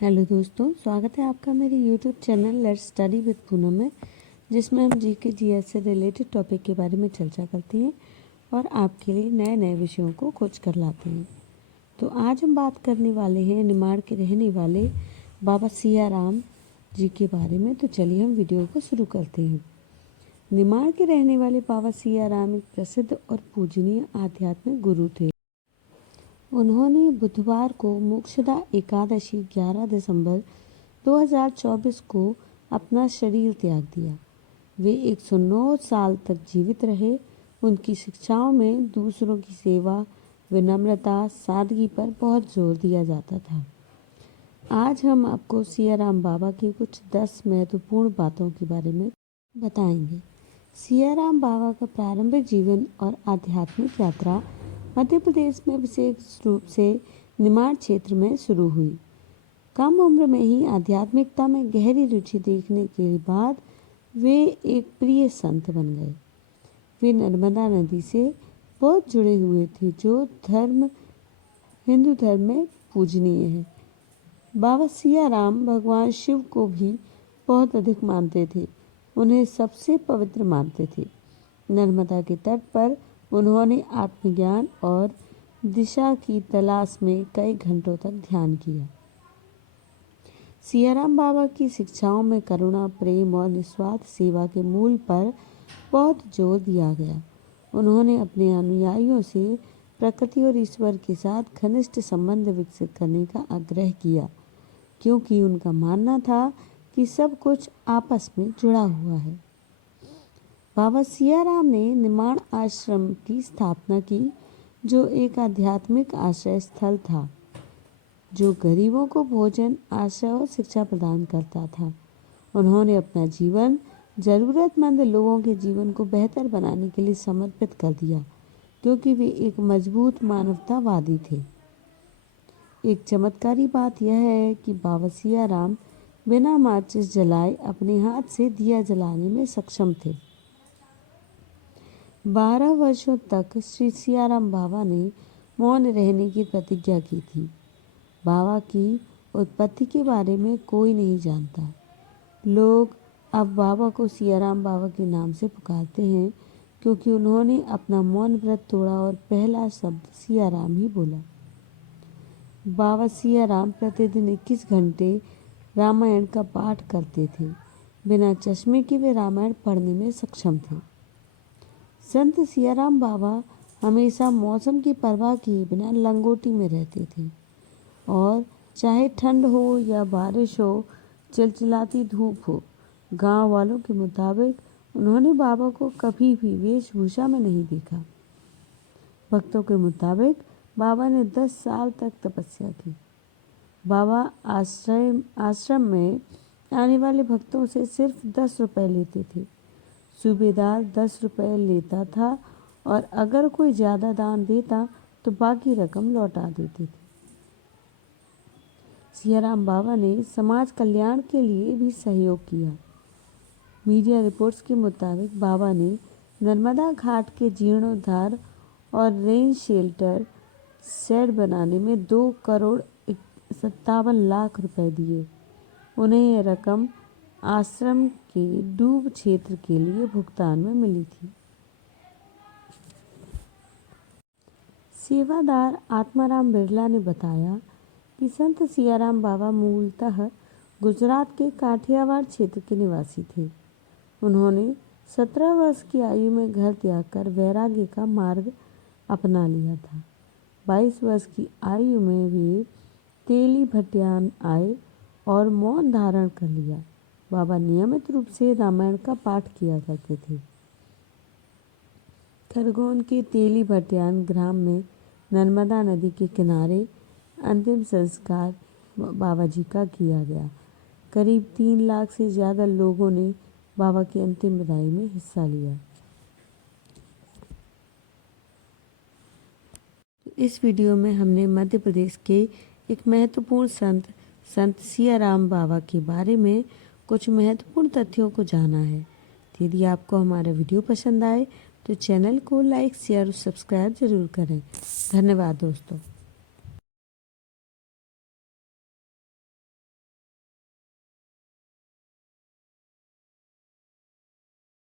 Hello दोस्तों, स्वागत है आपका मेरे YouTube channel let's study with Poonam में, जिसमें हम जीके जीएस से रिलेटेड टॉपिक के बारे में चर्चा करते हैं और आपके लिए नए नए विषयों को खोज कर लाते हैं। तो आज हम बात करने वाले हैं निमाड़ के रहने वाले बाबा सियाराम जी के बारे में। तो चलिए हम वीडियो को शुरू करते हैं। निमाड़ के रहने वाले बाबा सियाराम एक प्रसिद्ध और पूजनीय आध्यात्मिक गुरु थे। उन्होंने बुधवार को मोक्षदा एकादशी 11 दिसंबर 2024 को अपना शरीर त्याग दिया। वे 109 साल तक जीवित रहे। उनकी शिक्षाओं में दूसरों की सेवा, विनम्रता, सादगी पर बहुत जोर दिया जाता था। आज हम आपको सियाराम बाबा की कुछ 10 महत्वपूर्ण बातों के बारे में बताएंगे। सियाराम बाबा का प्रारंभिक जीवन और आध्यात्मिक यात्रा मध्य प्रदेश में विशेष रूप से निमाड़ क्षेत्र में शुरू हुई। कम उम्र में ही आध्यात्मिकता में गहरी रुचि देखने के बाद वे एक प्रिय संत बन गए। वे नर्मदा नदी से बहुत जुड़े हुए थे, जो हिंदू धर्म में पूजनीय है। बाबा सियाराम भगवान शिव को भी बहुत अधिक मानते थे, उन्हें सबसे पवित्र मानते थे। नर्मदा के तट पर उन्होंने आत्मज्ञान और दिशा की तलाश में कई घंटों तक ध्यान किया। सियाराम बाबा की शिक्षाओं में करुणा, प्रेम और निस्वार्थ सेवा के मूल पर बहुत जोर दिया गया। उन्होंने अपने अनुयायियों से प्रकृति और ईश्वर के साथ घनिष्ठ संबंध विकसित करने का आग्रह किया, क्योंकि उनका मानना था कि सब कुछ आपस में जुड़ा हुआ है। बाबा सियाराम ने निमाड़ आश्रम की स्थापना की, जो एक आध्यात्मिक आश्रय स्थल था, जो गरीबों को भोजन, आश्रय और शिक्षा प्रदान करता था। उन्होंने अपना जीवन जरूरतमंद लोगों के जीवन को बेहतर बनाने के लिए समर्पित कर दिया, क्योंकि वे एक मजबूत मानवतावादी थे। एक चमत्कारी बात यह है कि बाबा सियाराम बिना माचिस जलाए अपने हाथ से दिया जलाने में सक्षम थे। 12 वर्षों तक श्री सियाराम बाबा ने मौन रहने की प्रतिज्ञा की थी। बाबा की उत्पत्ति के बारे में कोई नहीं जानता। लोग अब बाबा को सियाराम बाबा के नाम से पुकारते हैं, क्योंकि उन्होंने अपना मौन व्रत तोड़ा और पहला शब्द सियाराम ही बोला। बाबा सियाराम प्रतिदिन 21 घंटे रामायण का पाठ करते थे। बिना चश्मे के वे रामायण पढ़ने में सक्षम थे। संत सियाराम बाबा हमेशा मौसम की परवाह किए बिना लंगोटी में रहते थे, और चाहे ठंड हो या बारिश हो, चिलचिलाती धूप हो, गांव वालों के मुताबिक उन्होंने बाबा को कभी भी वेशभूषा में नहीं देखा। भक्तों के मुताबिक बाबा ने 10 साल तक तपस्या की। बाबा आश्रम में आने वाले भक्तों से सिर्फ 10 रुपए लेते थे। सूबेदार 10 रुपए लेता था, और अगर कोई ज़्यादा दान देता तो बाकी रकम लौटा देते थे। सियाराम बाबा ने समाज कल्याण के लिए भी सहयोग किया। मीडिया रिपोर्ट्स के मुताबिक बाबा ने नर्मदा घाट के जीर्णोद्धार और रेन शेल्टर शेड बनाने में 2,57,00,000 रुपए दिए। उन्हें यह रकम आश्रम के डूब क्षेत्र के लिए भुगतान में मिली थी। सेवादार आत्माराम बिरला ने बताया कि संत सियाराम बाबा मूलतः गुजरात के काठियावाड़ क्षेत्र के निवासी थे। उन्होंने 17 वर्ष की आयु में घर त्याग कर वैराग्य का मार्ग अपना लिया था। 22 वर्ष की आयु में वे तेली भटियान आए और मौन धारण कर लिया। बाबा नियमित रूप से रामायण का पाठ किया करते थे। खरगोन के तेली भटियान ग्राम में नर्मदा नदी के किनारे अंतिम संस्कार बाबा जी का किया गया। करीब 3 लाख से ज़्यादा लोगों ने बाबा की अंतिम विदाई में हिस्सा लिया। इस वीडियो में हमने मध्य प्रदेश के एक महत्वपूर्ण संत सियाराम बाबा के बारे में कुछ महत्वपूर्ण तथ्यों को जाना है। यदि आपको हमारा वीडियो पसंद आए तो चैनल को लाइक, शेयर और सब्सक्राइब जरूर करें। धन्यवाद दोस्तों।